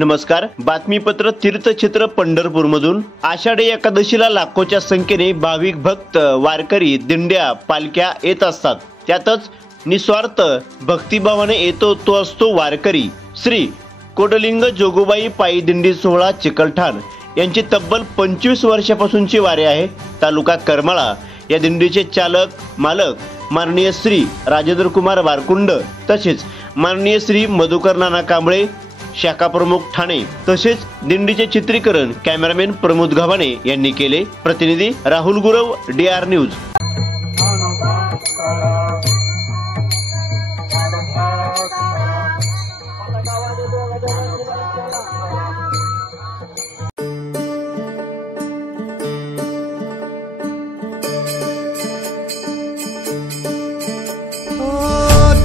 नमस्कार. बातमीपत्र तीर्थक्षेत्र पंढरपूरमधून आषाढी एकादशीला लाखोच्या संख्येने भाविक भक्त वारकरी दिंड्या पालख्या येत असतात. त्यातच निस्वार्थ भक्तिभावाने येतो तो असतो वारकरी. श्री कोडलिंग जोगोबाई पायी दिंडी सोहळा चिकलठाण यांची तब्बल 25 वर्षापासूनची वारी आहे. तालुका करमाळा या दिंडीचे चालक मालक माननीय श्री राजेंद्र कुमार वारकुंड तसेच माननीय श्री मधुकर नाना कांबळे शाखा प्रमुख ठाणे तसेच दिंडीचे चित्रीकरण कॅमेरामॅन प्रमोद घावाणे यांनी केले. प्रतिनिधी राहुल गुरव, DR न्यूज.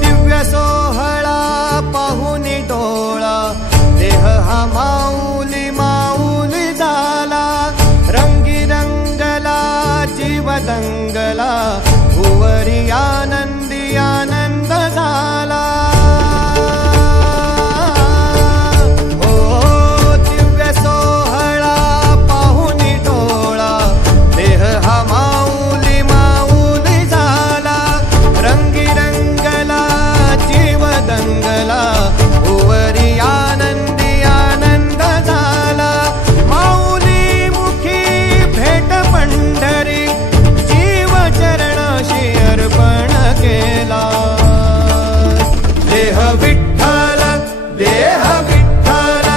दिव्य सोहळा पाहुनी डोळा देह हा माऊली माऊली झाला. रंगी रंगला जीव दंगला भुवरी आनंदी आनंद झाला. दिव्य सोहळा पाहुनी डोळा देह हा माऊली माऊली झाला. रंगी रंगला जीव दंगला भुवरी आनंदी आनंद झाला. माऊली मुखी भेट पंढरी जीव चरणाशी अर्पण केला. देह विठ्ठल देह विठ्ठल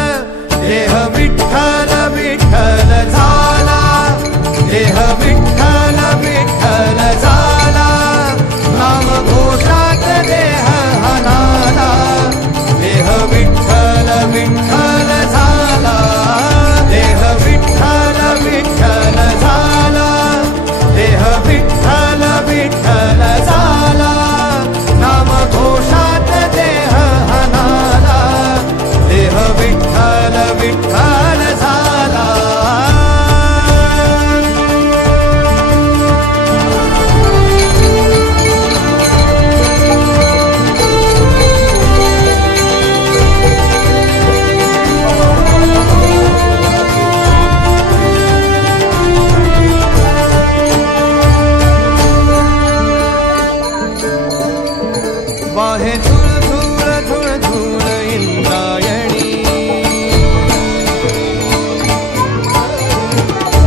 देह विठ्ठल विठ्ठल झाला. देह विठ्ठल विठ्ठल झाला. नाम घोषात देह हनाला. देह विठ्ठल विठ्ठल झाला. देह विठ्ठल विठ्ठल झाला. देह विठ्ठल विठ्ठल झाला. नाम घोषात देह हनाला. देह विठ्ठल विठ्ठल झाला. वाहे धूळ धूळ धूळ धूळ इंद्रायणी.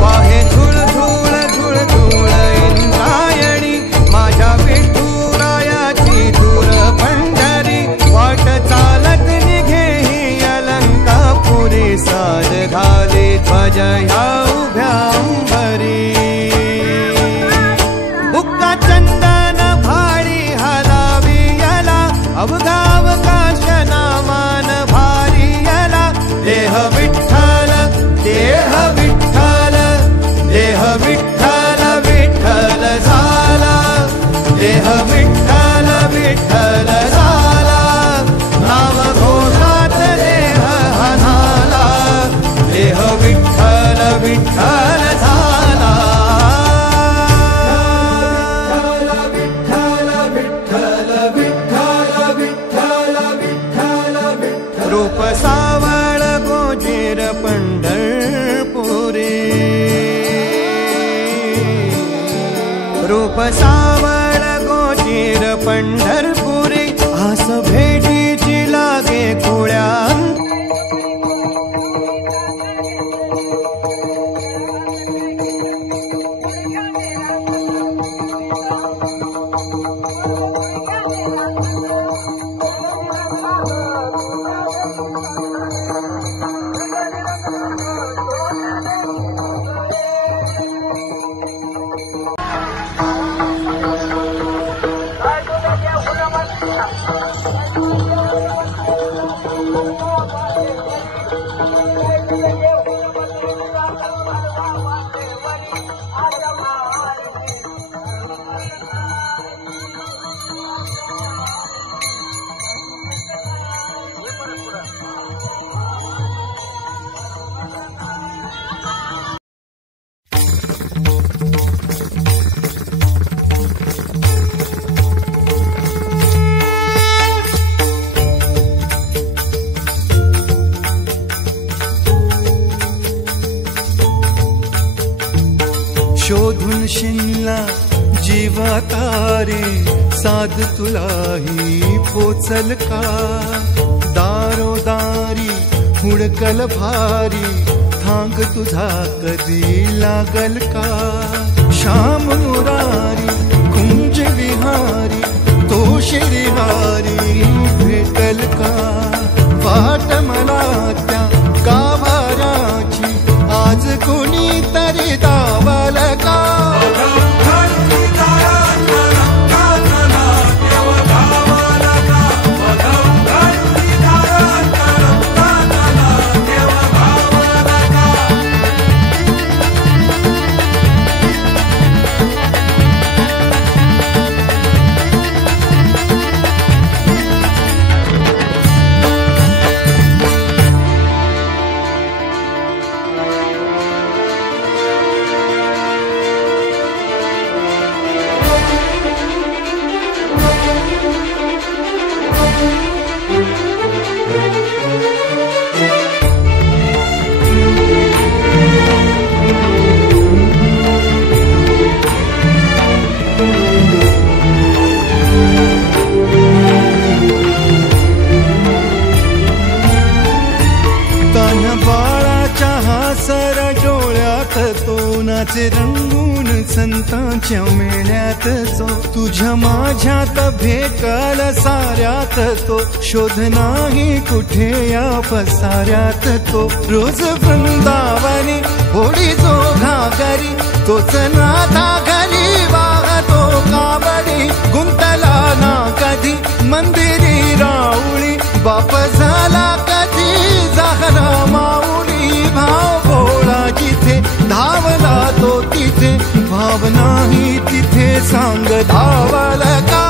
वाहे धूळ धूळ धूळ धूळ इंद्रायणी. माझ्या विठुरायाची दूर पंढरी. वाट चालत निघे ही अलंकापुरी. साज घाली ध्वज ह्या उभ्या अंबरी. बुक्का चंदन भारी हलावी अवगाव काशना मान भारी यला. देह विठ्ठल देह विठ्ठल देह विठ्ठल विठ्ठल झाला. देह विठ्ठल विठ्ठल झाला. नाम घोषात देह हनाला. देह विठ्ठल विठ्ठल झाला. रूप सावळ गोजीर पंढरपुरी. रूप सावळ गोजीर पंढरपुरी. आस भेटीची लागे खुळ्या. Thank you. शोधून शिनला जीवा तारे साध तुलाही पोचल का दारोदारी हुडकल भारी थांग तुझा कधी लागल का श्याम मुरारी कुंज विहारी तो श्रीहारी भेटल का वाट मला त्या गाभाराची आज कुणी तरी दावल का रंगून संतांच्या मेळ्यात जो तुझ्या माझ्यात भेटल साऱ्यात तो शोध नाही कुठे या पसाऱ्यात तो रोज वृंदावनी होडी जो घागरी तोच नाथा घरी वाहतो कावडी गुंतला ना कधी मंदिरी राऊळी बाप झाला कधी जाहरा माऊली भाव भोळा जिथे धावला तो तिथे भाव नाही तिथे सांग धावल का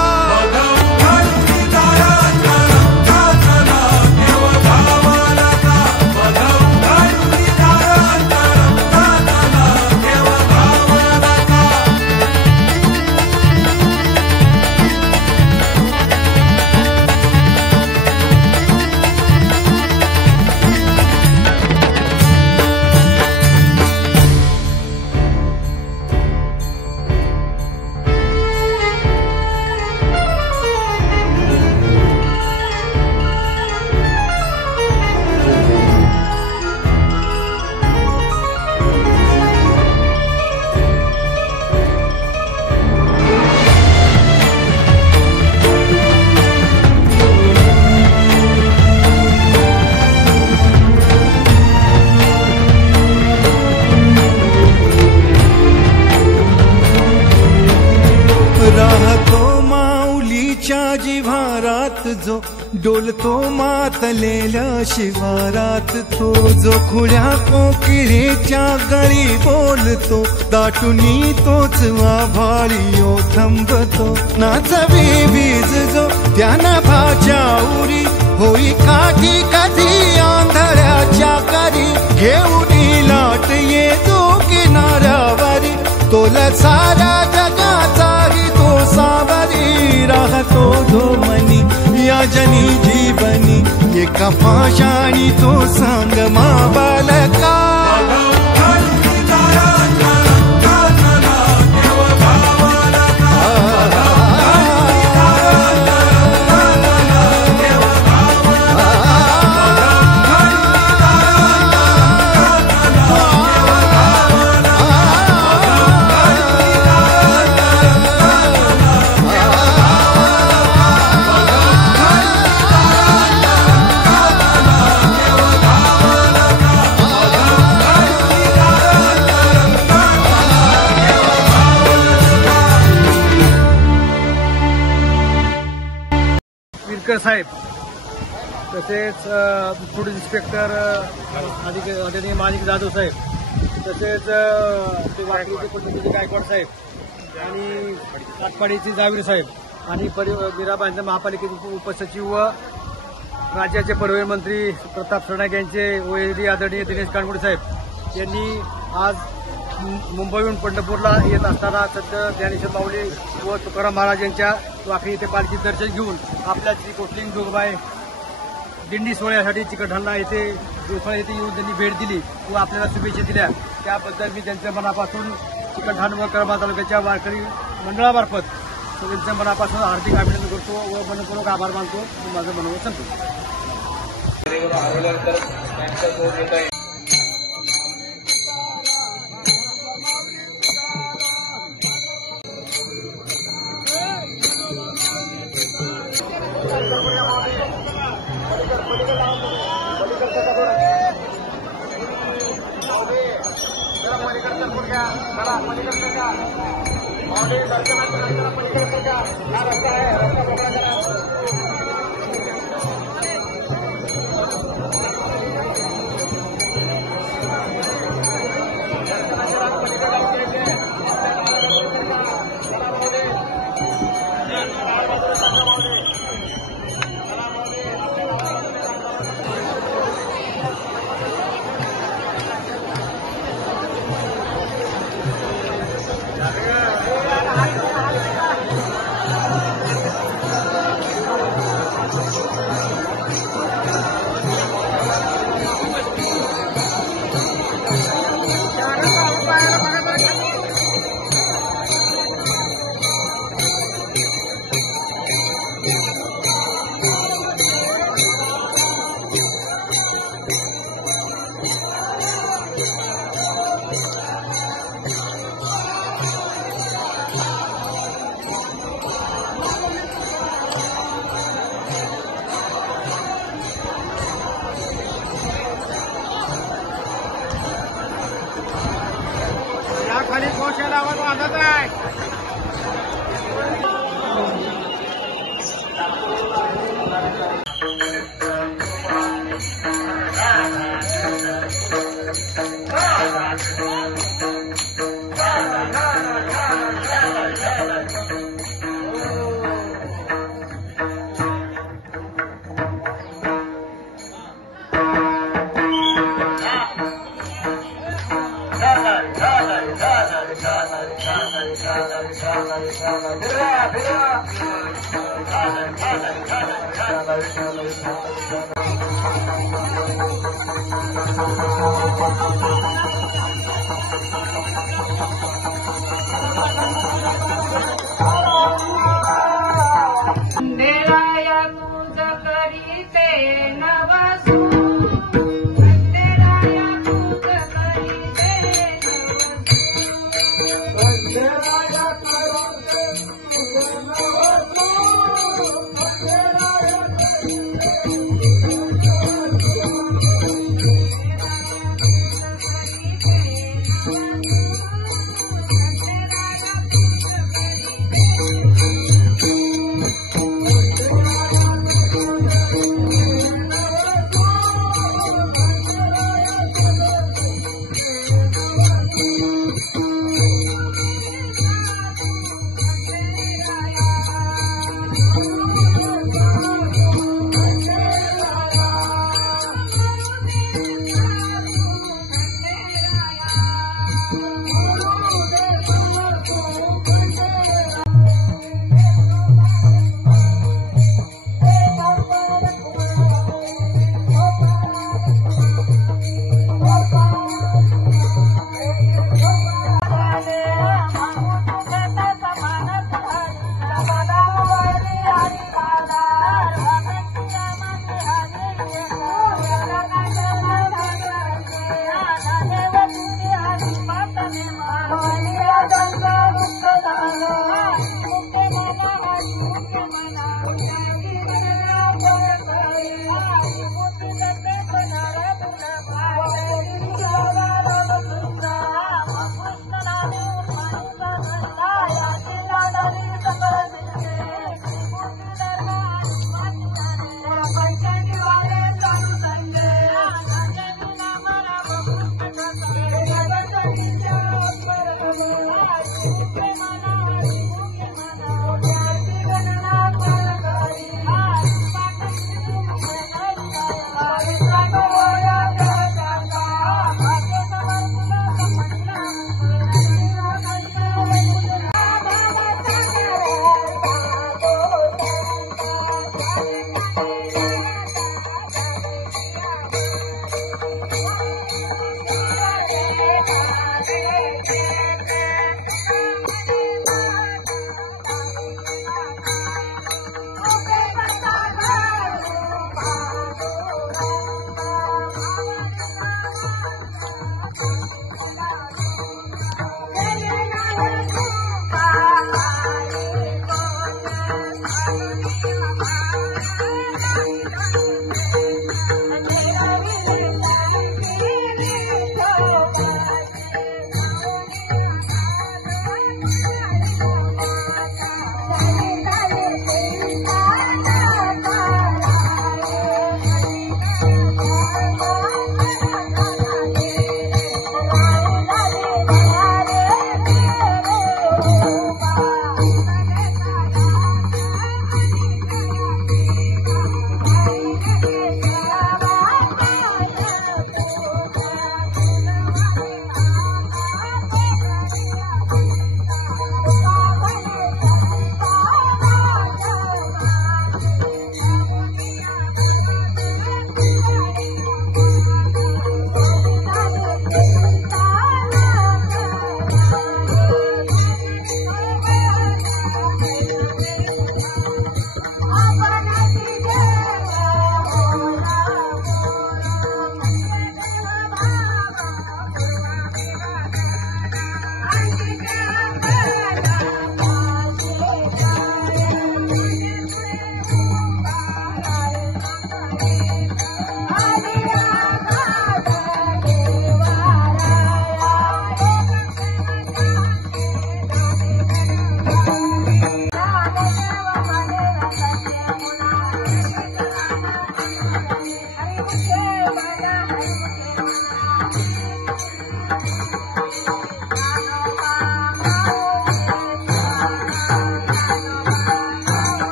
जो डोलतो मातलेल्या शिवारात तो जो खुल्या कोकिळेच्या गळी बोलतो दाटुनी तोच आभाळी थांबतो नाचवी वीज जो त्याना भाच्या उरी होई काठी कधी आंधळ्याच्या करी घेऊनी लाट ये जो किनाऱ्यावरी तोला सारा जगाचाही तो सावरी राहतो धोमनी या जनी जीवनी एका पाशाणी तो सांग माबालका साहेब तसेच फूड इन्स्पेक्टर आदरणीय माणिक जाधव साहेब तसेच ते वाकरीचे पद्धतीचे गायकवाड साहेब आणि आटपाडीचे जावीर साहेब आणि मीराबाईंचा महापालिकेचे उपसचिव व राज्याचे परिवहन मंत्री प्रताप सरनाईक यांचे ओएसडी आदरणीय दिनेश कानगुडे साहेब यांनी आज मुंबईहून पंढरपूरला येत असताना संत ज्ञानेश्वर माऊली व तुकाराम महाराज यांच्या वाकडी येथे पालखी दर्शन घेऊन आपल्या श्री कोटलिंग जोगबाई दिंडी सोहळ्यासाठी चिकलठाणा येथे येऊन त्यांनी भेट दिली व आपल्याला शुभेच्छा दिल्या त्याबद्दल मी त्यांच्या मनापासून चिकलठाण व कळंब तालुक्याच्या वारकरी मंडळामार्फत सगळ्यांच्या मनापासून हार्दिक अभिनंदन करतो व मनपूर्वक आभार मानतो. माझं मनोगत सांगतो. खाली कोशाला आवाज वाजत आहे.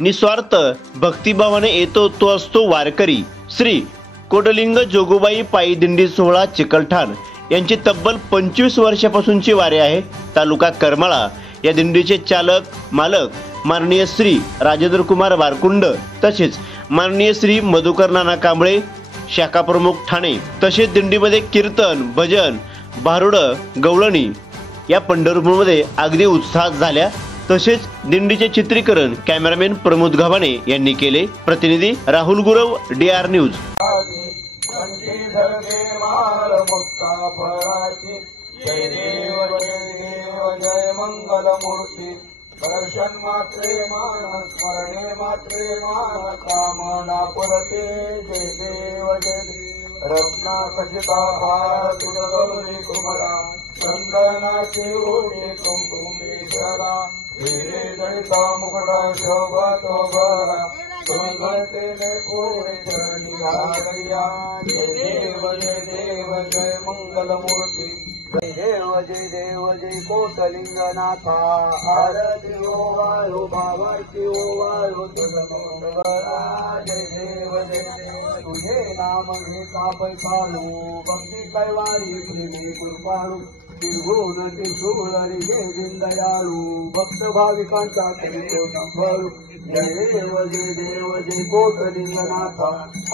निस्वार्थ भक्तिभावाने येतो तो असतो वारकरी. श्री कोडलिंग जोगोबाई पायी दिंडी सोहळा चिकलठाण यांची तब्बल 25 वर्षापासूनची वारी आहे. तालुका करमाळा या दिंडीचे चालक मालक माननीय श्री राजेंद्र कुमार वारकुंड, तसेच माननीय श्री मधुकर नाना कांबळे, शाखा प्रमुख ठाणे. तसेच दिंडीमध्ये कीर्तन, भजन, भारुड, गवळणी या पंढरपूरमध्ये अगदी उत्साहात झाल्या. तसेच दिंडीचे चित्रीकरण कॅमेरामॅन प्रमोद घावाणे यांनी केले. प्रतिनिधी राहुल गुरव, DR न्यूज. जय देव जय मंगल मूर्ती. दर्शन मात्रे मान, स्मरणे मात्रे मान, कामना पुरते. जय देव रत्ना खचिता भार तुझी कुमरा, चंदनाची ओढे कुंकुमेश्वरा. हिरे जडिता मुकुटा शोभा तो बरा, सुंदरतेने कोरे चरणी घालया. जय देव जय मंगल मूर्ती. जय देव जय कोटलिंगनाथा आरती ओवाळो भावाची ओवाळो तुझा जय देव तुझे नाम घेता पैसाळू भक्ती कैवारी प्रेमी कृपाळू तिरगुण त्रिशूळरी हे दीनदयाळू भक्त भाविकांचा करीतो संभाळू जय देव जय कोटलिंगनाथा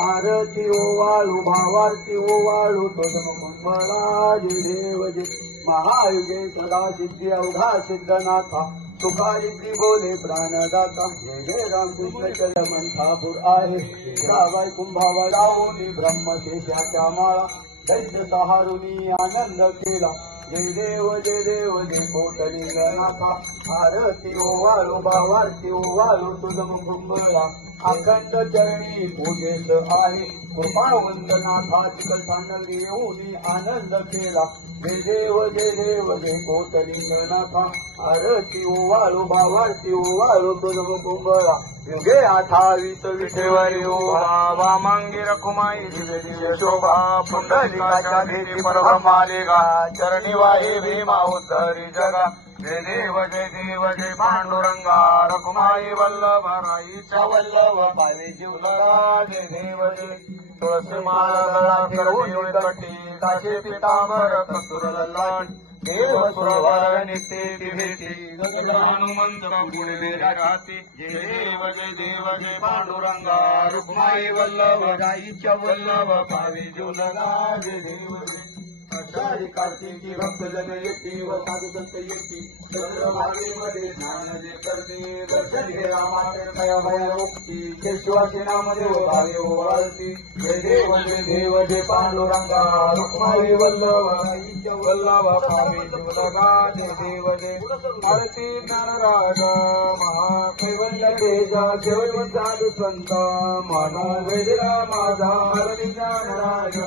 आरती ओवाळू भावारती ओवाळू तुझा कुंभळा जय देव जय महायुगे सदा सिद्धी अवघा सिद्धनाथा तुकारिती बोले प्राणदाता जय जय रामकृष्ण चल मंथापूर आहे जाबाई कुंभावळावली ब्रह्मशेषाच्या माळा दैत्य सहारुनी आनंद केला जय देव जय कोटलिंगनाथा आरती ओवाळू भावारती ओवाळू तुझं कुंभळा अखंड चरणी पूजेस आहे कृपा वंदनाथा चिकलठाण येऊन आनंद केला जय देव जय कोटलिंगनाथा आरती ओवाळू भावारती ओवाळू तुझं कुंभळा युगे 28 विठेवरी ओवा वामांगी रखुमाई दिव्य शोभा पुंडलिकाच्या घेरी परवा मालेगा चरणी वाहे भीमा उद्धरी जगा जय देव जय पांडुरंगा रखुमाई वल्लभ राईच्या वल्लभ पावे जीवलरा जय देव जय तुळसी माळा करवून कटी काशे पितांबर कस्तुर ललाट देव सुरवर नित्य भेटी हनुमंत पुढे राहते जय देव जय पांडुरंगा रुक्माई वल्लभ राईच्या वल्लभ पावे जीवलरा जय देव आषाढी कार्तिकी भक्तजन येती व साधुसंत येती चंद्रभागेमध्ये स्नान जे करते दर्शन घे रामाच्या मुक्ती केशवाचे नाम देव भावे ओवाळती जय देव जय पांडुरंगा रुक्माई वल्लभ राईच्या वल्लभ पावे जीवलगा जय देव जय आरती ज्ञानराज महाकैवल्य तेजा केवळ साधू संत मानो वेदिला माझा आरती ज्ञानराज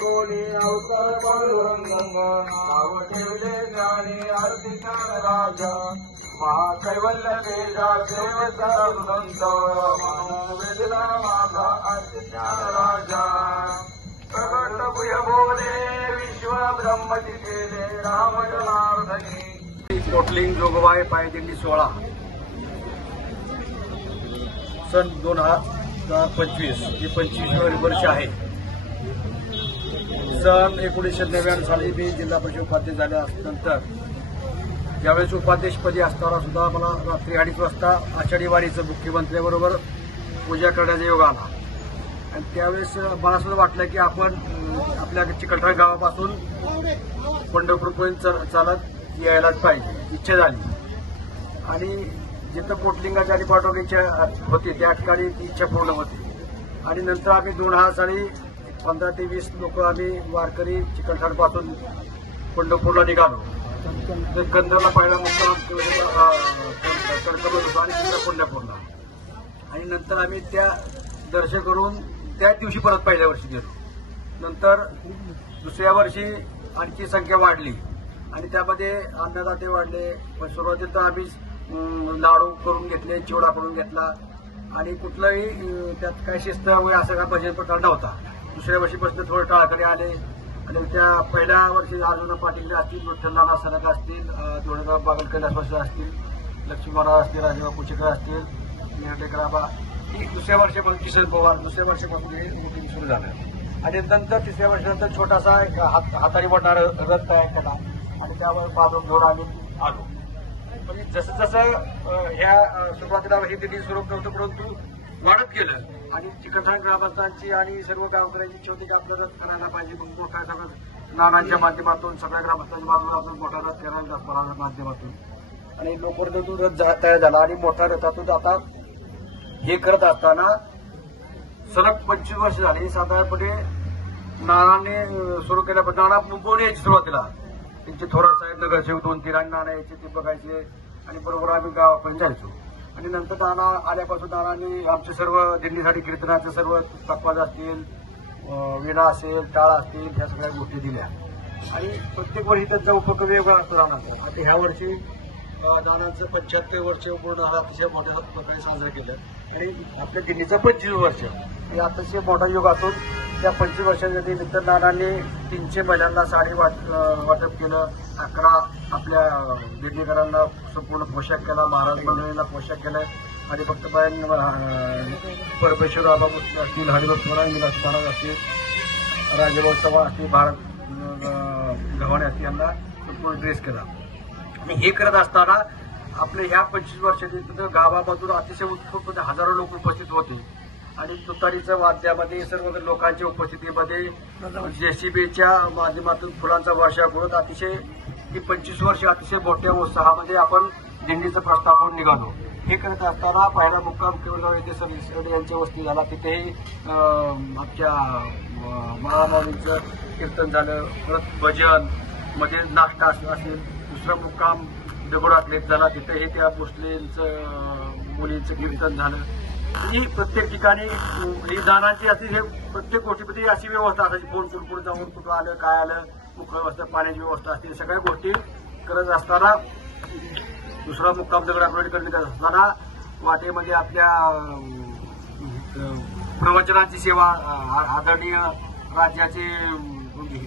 कोणी अवतार पांडुरंग नाव ठेवले ज्ञानी आरती राजा महाकैवल्य तेजा देव सर्वंत वेदना माझा आरती राजा प्रगट भुयभोले विश्व ब्रह्मची केले राम जनार्दनी कोटलिंग जोगबाई पायदिंडी 16 सन 2025 हे 25वे वर्ष आहे. सन 1999 साली मी जिल्हा परिषद उपाध्यक्ष झाल्यानंतर ज्यावेळेस उपाध्यक्षपदी असताना सुद्धा मला रात्री 2:30 वाजता आषाढी वारीचं मुख्यमंत्र्यांबरोबर पूजा करण्याचा योग आला आणि त्यावेळेस मला सुद्धा वाटलं की आपण आपल्या चिकलठाण गावापासून पंढरपूरपर्यंत चालत यायलाच पाहिजे. इच्छा झाली आणि जिथं कोटलिंगाच्या आणि पाठवण्याची होती त्या ठिकाणी ती इच्छा पूर्ण होती आणि नंतर आम्ही 2000 साली 15 ते 20 लोक आम्ही वारकरी चिकलठाणपासून पंढरपूरला निघालो. कंदरला पहिला मुक्काम आणि पंढरपूरला आणि नंतर आम्ही त्या दर्शन करून त्याच दिवशी परत पहिल्या वर्षी गेलो. नंतर दुसऱ्या वर्षी आणखी संख्या वाढली आणि त्यामध्ये अन्नदाते वाढले. पण सुरुवातीला आम्ही लाडू करून घेतले, चिवडा करून घेतला आणि कुठलंही त्यात काय शिस्त वगैरे असं काय भजन प्रकार नव्हता. दुसऱ्या वर्षीपासून थोडं टाळकरी आले आणि त्या पहिल्या वर्षी अर्जुन पाटील असतील, विठ्ठलनाना सनक असतील, धोळेगाव बागल कैलास असतील, लक्ष्मी महाराज असतील, राजेबा कुचेकर असतील, निरटेकराबा ही दुसऱ्या वर्षापासून किशन पवार दुसऱ्या वर्षापासून हे रुटीन सुरू झालं आणि नंतर तिसऱ्या वर्षानंतर छोटासा एक हाताने वाटणारा रथ तयार केला आणि त्यावर बाजून घेऊन आम्ही आलो. म्हणजे जसं जसं ह्या सुरुवातीला ही दिल्ली सुरू नव्हतं परंतु वाढत गेलं आणि चिकलठाण ग्रामस्थांची आणि सर्व गावकऱ्यांची इच्छा होती की आपलं रथ करायला पाहिजे. मग मोठ्या सगळं नानांच्या माध्यमातून सगळ्या ग्रामस्थांच्या माध्यमातून आपण मोठा रथ करायला माध्यमातून आणि लोकवर्गातून रथ तयार झाला आणि मोठ्या रथातून आता हे करत असताना सलग 25 वर्ष झाली. साधारणपणे नानाने सुरू केल्यापासून नाना मुंबईने यायची सुरुवातीला त्यांचे थोरात साहेब नगरसेवक 2-3 आणि नाना यायचे ते बघायचे आणि बरोबर आम्ही गावापर्यंत जायचो आणि नंतर नाना आल्यापासून नानांनी आमचे सर्व दिंडीसाठी कीर्तनाचे सर्व तत्वाज असतील, विणा असेल, टाळ असतील ह्या सगळ्या गोष्टी दिल्या आणि प्रत्येक वर्षी त्यांचा उपक्रम वेगळा असतो नानांचा. आता ह्या वर्षी नानांचं 75 वर्ष पूर्ण अतिशय मोठ्या प्रकारे साजरं केलं आणि आपल्या दिंडीचं 25 वर्ष हे अतिशय मोठा योग असून त्या 25 वर्षाच्या निमित्त नानांनी 300 महिलांना साडी वाटप केलं. 11 आपल्या दिंडीकरांना संपूर्ण पोशाख केला. महाराज मंडळींना पोशाख केला. आणि फक्त परमेश्वर बाबा असतील, हरिभक्त विलास महाराज असतील, राजेभाऊ चव्हाण असतील, भारत गव्हाणे असतील, यांना संपूर्ण ड्रेस केला. आणि हे करत असताना आपल्या ह्या 25 वर्षाच्या गावामधून अतिशय उत्स्फूर्त हजारो लोक उपस्थित होते. आणि तुतारीच्या वाद्यामध्ये सर्व लोकांच्या उपस्थितीमध्ये JCBच्या माध्यमातून फुलांचा वर्षाव करत अतिशय ही 25 वर्ष अतिशय मोठ्या उत्साहामध्ये आपण दिंडीचं प्रस्थापन निघालो. हे करत असताना पहिला मुक्काम केवळ येथे सर यांच्या वस्ती झाला. तिथेही आमच्या महामाऊलींचं कीर्तन झालं. परत भजन मध्ये नाश्ता असेल. दुसरा मुक्काम दगडातले झाला. तिथेही त्या भोसलेंचं मुलींचं कीर्तन झालं. ही प्रत्येक ठिकाणी ही दानांची अतिशय प्रत्येक गोष्टीमध्ये अशी व्यवस्था असायची. फोन पुढे जाऊन कुठं आलं, काय आलं, मुख्य व्यवस्था, पाण्याची व्यवस्था असतील, सगळ्या गोष्टी करत असताना दुसरा मुक्काम दगडाकडे करण्यात असताना वाटेमध्ये आपल्या प्रवचनाची सेवा आदरणीय राज्याचे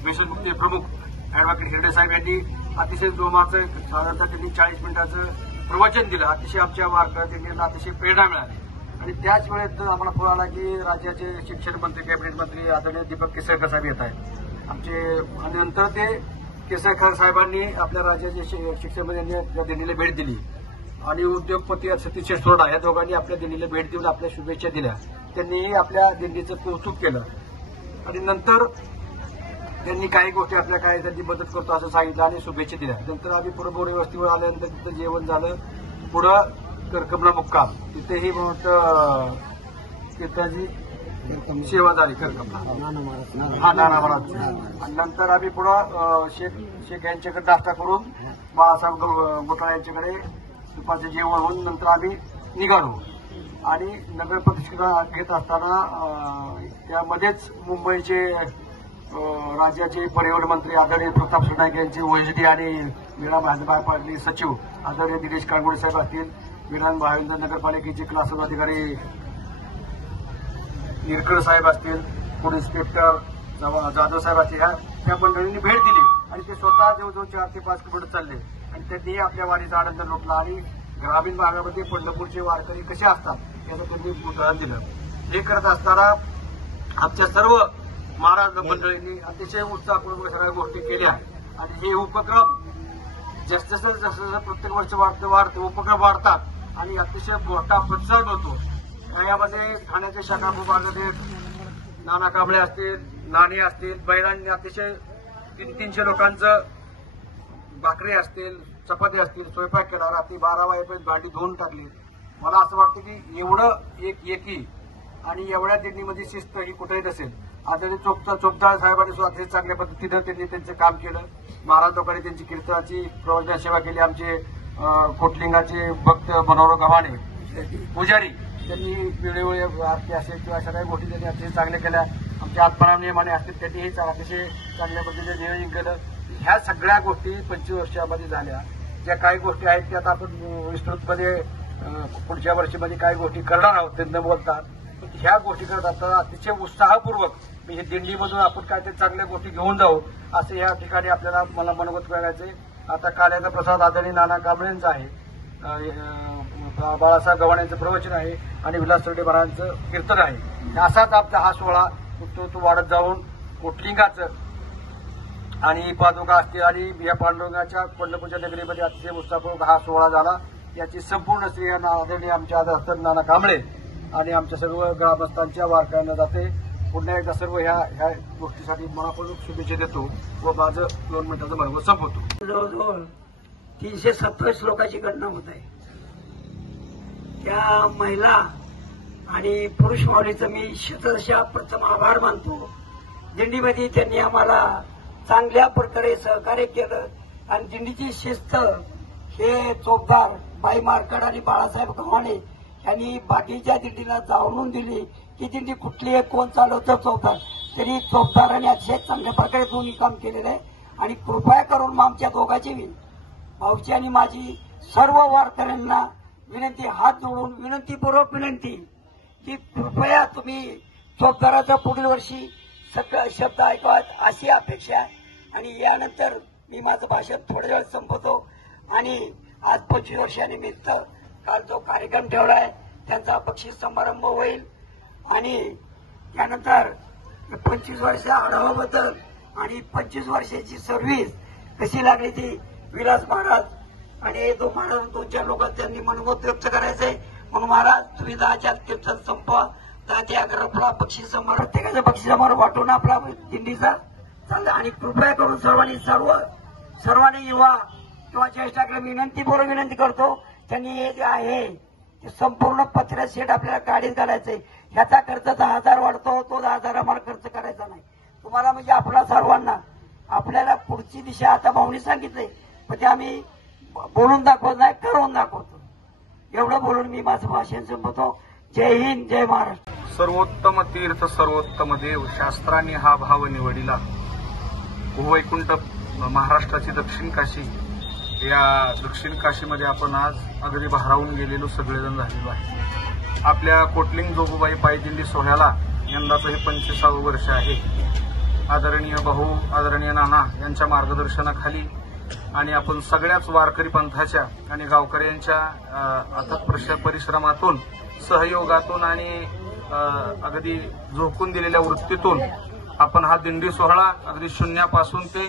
व्यसनमुक्ती प्रमुख ऍडव्होकेट हिरडे साहेब यांनी अतिशय जोमाचं साधारणतः त्यांनी 40 मिनिटाचं प्रवचन दिलं. अतिशय आमच्या वारकऱ्यांना अतिशय प्रेरणा मिळाली. आणि त्याच वेळेत आम्हाला फोन आला की राज्याचे शिक्षण मंत्री, कॅबिनेट मंत्री आदरणीय दीपक केसरकर साहेब येत आहेत आमचे. आणि नंतर ते केसरकर साहेबांनी आपल्या राज्याचे शिक्षण मंत्र्यांनी आपल्या दिल्लीला भेट दिली. आणि उद्योगपती सतीश सोडा या दोघांनी आपल्या दिल्लीला भेट देऊन आपल्या शुभेच्छा दिल्या. त्यांनीही आपल्या दिल्लीचं कौतुक केलं. आणि नंतर त्यांनी काही गोष्टी आपल्या काय त्यांनी मदत करतो असं सांगितलं आणि शुभेच्छा दिल्या. नंतर आम्ही पुढे बोरे वस्तीवर आल्यानंतर तिथं जेवण झालं. पुढं करकमला मुक्काम, तिथेही मोठं कीर्तनाची सेवा झाली करकमला. नाना महाराज. आणि नंतर आम्ही पुढं शेख यांच्याकडे नाश्ता करून बाळासाहेब गोटाळे यांच्याकडे दुपारचं जेवण होऊन नंतर आम्ही निघालो. आणि नगर प्रतिष्ठा घेत असताना त्यामध्येच मुंबईचे राज्याचे पर्यावरण मंत्री आदरणीय प्रताप सरनाईक यांचे वैजडी आणि मीरा भाजपा सचिव आदरणीय दिनेश कांगोडे साहेब असतील, विधान भाविंद्र नगरपालिकेचे क्लास अधिकारी निरकर साहेब असतील, पोलीस इन्स्पेक्टर जाधव साहेब असतील, त्या मंडळींनी भेट दिली. आणि ते स्वतः जवळजवळ 4 ते 5 किलोमीटर चालले. आणि त्यांनी आपल्या वारीचा आनंद लुटला. आणि ग्रामीण भागामध्ये पंढरपूरचे वारकरी कसे असतात याचं त्यांनी उदाहरण दिलं. हे करत असताना आमच्या सर्व महाराज मंडळींनी अतिशय उत्साहपूर्वक सगळ्या गोष्टी केल्या. आणि हे उपक्रम जसं प्रत्येक वर्ष वाढते उपक्रम वाढतात आणि अतिशय मोठा प्रतिसाद होतो. यामध्ये ठाण्याचे शाखा विभागाचे नाना कांबळे असतील, नाणे असतील, बैलांनी अतिशय 300 लोकांचं भाकरी असतील, चपाती असतील, स्वयंपाक केला. रात्री 12 वाजेपर्यंत भांडी धुवून टाकली. मला असं वाटतं की एवढं एकी आणि एवढ्या दिंडीमध्ये शिस्त ही कुठेही नसेल. आदरणीय चोपदार साहेबांनी सुद्धा अतिशय चांगल्या पद्धतीनं त्यांनी त्यांचं काम केलं. महाराज लोकांनी त्यांची कीर्तनाची प्रवचन सेवा केली. आमचे कोटलिंगाचे भक्त मनोहर गव्हाणे पुजारी त्यांनी वेळोवेळी आरती असेल किंवा सगळ्या गोष्टी त्यांनी अतिशय चांगल्या केल्या. आमच्या आत्माराम नियमाने असतील त्यांनीही अतिशय चांगल्या पद्धतीने नियोजन केलं. ह्या सगळ्या गोष्टी 25 वर्षामध्ये झाल्या. ज्या काही गोष्टी आहेत त्या आता आपण विस्तृतमध्ये पुढच्या वर्षीमध्ये काही गोष्टी करणार आहोत ते न बोलतात. ह्या गोष्टी करत असताना अतिशय उत्साहपूर्वक हे दिंडीमधून आपण काय ते चांगल्या गोष्टी घेऊन जाऊ असं या ठिकाणी आपल्याला मला मनोगत करायचंय. आता काल्याचा प्रसाद आदरणीय नाना कांबळेंचा आहे, बाळासाहेब गव्हाणेंचं प्रवचन आहे आणि विलास तरडे महाराजांचं कीर्तन आहे. असाच आपला हा सोहळा तो वाढत जाऊन कोटलिंगाचं आणि पादुका असतील आणि या पांडुरंगाच्या पंढरपूरच्या नगरीमध्ये अतिशय उत्साहपूर्वक हा सोहळा झाला. याची संपूर्ण श्रेय आदरणीय आमच्या नाना कांबळे आणि आमच्या सर्व ग्रामस्थांच्या वारकऱ्यांना जाते. पुन्हा एकदा सर्व ह्या गोष्टीसाठी मनापूर्वक शुभेच्छा देतो व माझं 2 मिनिटाचं बरोबर संपवतो. जवळजवळ 327 लोकांची गणना होत आहे. त्या महिला आणि पुरुष माऊलीचं मी शतशः प्रथम आभार मानतो. दिंडीमध्ये त्यांनी आम्हाला चांगल्या प्रकारे सहकार्य केलं. आणि दिंडीची शिस्त हे चोपदार बाई मार्कड आणि बाळासाहेब गव्हाणे यांनी बाकीच्या दिंडीला जाणून दिली की दिंडी कुठली आहे, कोण चालवतं चोपदार. तरी चोपदारांनी अतिशय चांगल्या प्रकारे दोन्ही काम केलेलं आहे. आणि कृपया करून आमच्या दोघांची भाऊची आणि माझी सर्व वारकऱ्यांना विनंती, हात जोडून विनंतीपूर्वक विनंती की कृपया तुम्ही चोपदाराच्या पुढील वर्षी सगळं शब्द ऐकावेत अशी अपेक्षा आहे. आणि यानंतर मी माझं भाषण थोड्या वेळ संपवतो. आणि आज 25 वर्षानिमित्त काल जो कार्यक्रम ठेवला आहे त्यांचा बक्षीस समारंभ होईल. आणि त्यानंतर 25 वर्ष आढावाबद्दल आणि 25 वर्षाची सर्व्हिस कशी लागली ती विलास महाराज आणि तो महाराज 2-4 लोकांना त्यांनी मनोमत व्यक्त करायचंय. म्हणून महाराज तुम्ही 10च्या कीर्तन संपवा. 10 ते 11 आपला बक्षीस समारोह प्रत्येकाचा बक्षीस समारोह वाटून आपला दिंडीचा चालला. आणि कृपया करून सर्वांनी युवा किंवा ज्येष्ठाकडे विनंती करतो त्यांनी हे जे आहे ते संपूर्ण पत्र्या शेड आपल्याला गाडीत घालायचंय. ह्याचा खर्च 10,000 वाढतो. तो 10,000 आम्हाला खर्च करायचा नाही. तुम्हाला म्हणजे आपला सर्वांना आपल्याला पुढची दिशा आता भाऊनी सांगितलंय पण ते आम्ही बोलून दाखवत नाही करून दाखवतो. एवढं बोलून मी माझं भाषण संपवतो. जय हिंद, जय महाराष्ट्र. सर्वोत्तम तीर्थ सर्वोत्तम देव शास्त्रांनी हा भाव निवडिला. भूवैकुंठ महाराष्ट्राची दक्षिण काशी, या दक्षिण काशीमध्ये आपण आज अगदी भारावून गेलेलो सगळेजण झालेलो आहे. आपल्या कोटलिंग जोगूबाई पायदिंडी सोहळ्याला यंदाचं हे 25वे वर्ष आहे. आदरणीय भाऊ, आदरणीय नाना यांच्या मार्गदर्शनाखाली आणि आपण सगळ्याच वारकरी पंथाच्या आणि गावकऱ्यांच्या अथक परिश्रमातून, सहयोगातून आणि अगदी झोकून दिलेल्या वृत्तीतून आपण हा दिंडी सोहळा अगदी शून्यापासून ते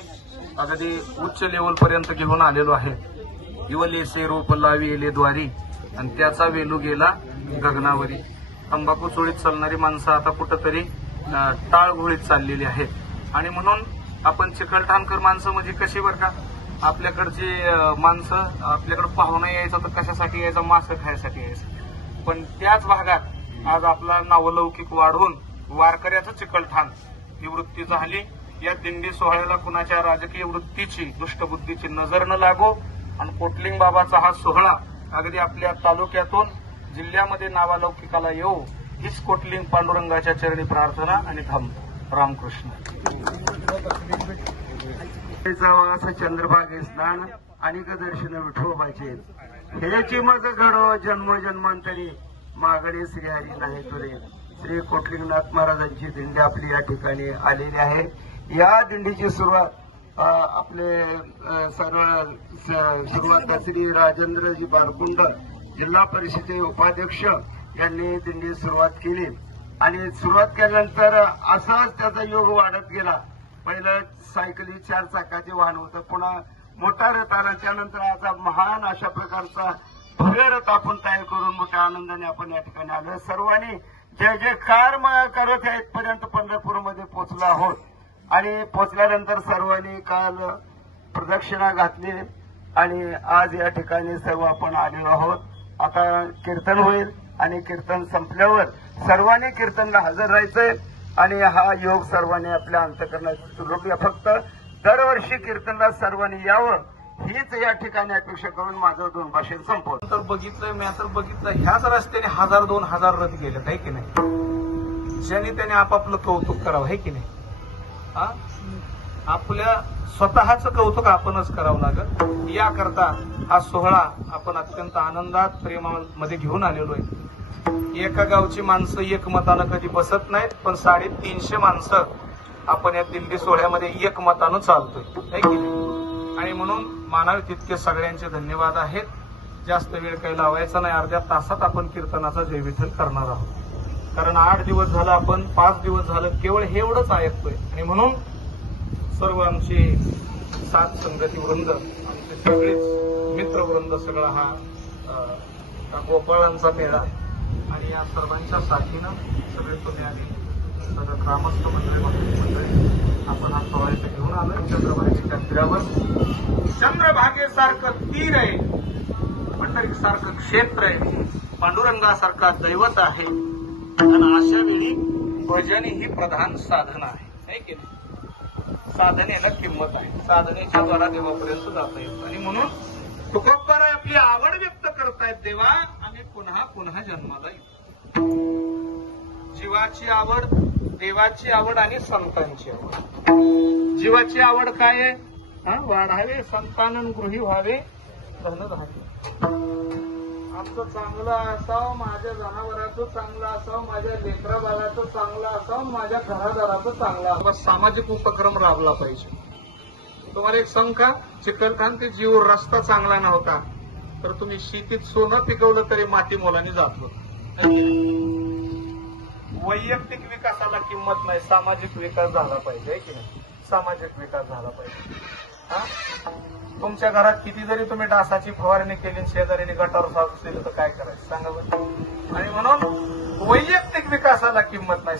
अगदी उच्च लेवलपर्यंत घेऊन आलेलो आहे. इवलेसे रोप लाविले द्वारी आणि त्याचा वेलू गेला गगनावरी. तंबाखू चोळीत चालणारी माणसं आता कुठंतरी टाळघोळीत चाललेली आहेत. आणि म्हणून आपण चिकलठाणकर माणसं म्हणजे कशी बरं का, आपल्याकडची माणसं आपल्याकडे पाहुणा यायचं तर कशासाठी यायचं, मासं खायसाठी यायचं. पण त्याच भागात आज आपला नावलौकिक वाढवून वारकऱ्याचं चिकलठाण ही वृत्ती झाली. या दिंडी सोहळ्याला कुणाच्या राजकीय वृत्तीची, दुष्टबुद्धीची नजर न लागो आणि कोटलिंग बाबाचा हा सोहळा अगदी आपल्या तालुक्यातून जिल्ह्यामध्ये नावालौकिकाला येऊ हीच कोटलिंग पांडुरंगाच्या चरणी प्रार्थना आणि थांबतो. रामकृष्ण. चंद्रभागे स्नान आणि दर्शन विठोबाचे हेची मग घडो जन्मजन्मांतरी मागणे श्रीहरी नाही तुरे. श्री कोटलिंगनाथ महाराजांची दिंडी आपली या ठिकाणी आलेली आहे. या दिंडीची सुरुवात आपले सुरुवात श्री राजेंद्रजी बारकुंड जिल्हा परिषदेचे उपाध्यक्ष यांनी दिंडी सुरुवात केली. आणि सुरुवात केल्यानंतर असाच त्याचा योग वाढत गेला. पहिलं सायकली 4 चाकाचे वाहन होतं, पुन्हा मोठा रथ आला. त्यानंतर आता महान अशा प्रकारचा भव्य रथ आपण तयार करून मोठ्या आनंदाने आपण या ठिकाणी आलो. सर्वांनी जय जयकार करत या इथपर्यंत पंढरपूरमध्ये पोहोचलो आहोत. आणि पोहोचल्यानंतर सर्वांनी काल प्रदक्षिणा घातली आणि आज या ठिकाणी सर्व आपण आलेलो आहोत. आता कीर्तन होईल आणि कीर्तन संपल्यावर सर्वांनी कीर्तनला हजर राहायचंय आणि हा योग सर्वांनी आपल्या अंतःकरणात सुरू. फक्त दरवर्षी कीर्तनला सर्वांनी यावं हीच या ठिकाणी अपेक्षा करून माझं 2 भाषण संपवलं. तर बघितलंय मी आता बघितलं ह्याच रस्त्याने 1000-2000 रथ गेले आहे की नाही. ज्यांनी त्याने आपापलं कौतुक करावं आहे की नाही. आपल्या स्वतःचं कौतुक आपणच करावं लागेल. याकरता हा सोहळा आपण अत्यंत आनंदात प्रेमामध्ये घेऊन आलेलो आहे. एका गावची माणसं एकमतानं कधी बसत नाहीत, पण 350 माणसं आपण या दिंडी सोहळ्यामध्ये एकमतानं चालतोय आहे की नाही. आणि म्हणून मानावे तितके सगळ्यांचे धन्यवाद आहेत. जास्त वेळ काही लावायचा नाही. अर्ध्या तासात आपण कीर्तनाचा जय विठ्ठल करणार आहोत. कारण 8 दिवस झालं आपण 5 दिवस झालं केवळ हे एवढंच ऐकतोय. आणि म्हणून सर्व आमचे सात संगती वृंद, आमचे सगळेच मित्रवृंद, सगळा हा गोपाळांचा मेळा आणि या सर्वांच्या साथीनं सगळे तुम्ही आले, सगळं ग्रामस्थ मंडळी आपण हा सोहळ्याचं घेऊन आलोय. चंद्रभागेच्या तीरावर चंद्रभागेसारखं तीर आहे, पंढरीसारखं क्षेत्र आहे, पांडुरंगासारखा दैवत आहे. आणि अशा वेळी भजन ही प्रधान साधना आहे की नाही. साधनेला किंमत आहे. साधनेच्या द्वारा देवापर्यंत जाता येतं. आणि म्हणून तुकोबाराय आपली आवड व्यक्त करतायत. देवा आम्ही पुन्हा पुन्हा जन्माला येतो. जीवाची आवड, देवाची आवड आणि संतांची आवड. जीवाची आवड काय आहे? वाढावे संतानन गृही व्हावे धन धान्य. आमचं चांगलं असावं, माझ्या जनावरांचं चांगलं असावं, माझ्या लेकरा बाळाचं चांगलं असावं, माझ्या घरादाराचं चांगलं असावं. सामाजिक उपक्रम राबला पाहिजे. तुम्हाला एक सांग का, चिकलठाण ते जीव रस्ता चांगला नव्हता तर तुम्ही शेतीत सोनं पिकवलं तरी माती मोलाने जात होत. वैयक्तिक विकासाला किंमत नाही, सामाजिक विकास झाला पाहिजे की नाही? सामाजिक विकास झाला पाहिजे. हा, तुमच्या घरात किती जरी तुम्ही डासाची फवारणी केली, शेजारीने गटार साफ केलं तर काय करायचं सांगा बरं. आणि म्हणून वैयक्तिक विकासाला किंमत नाही.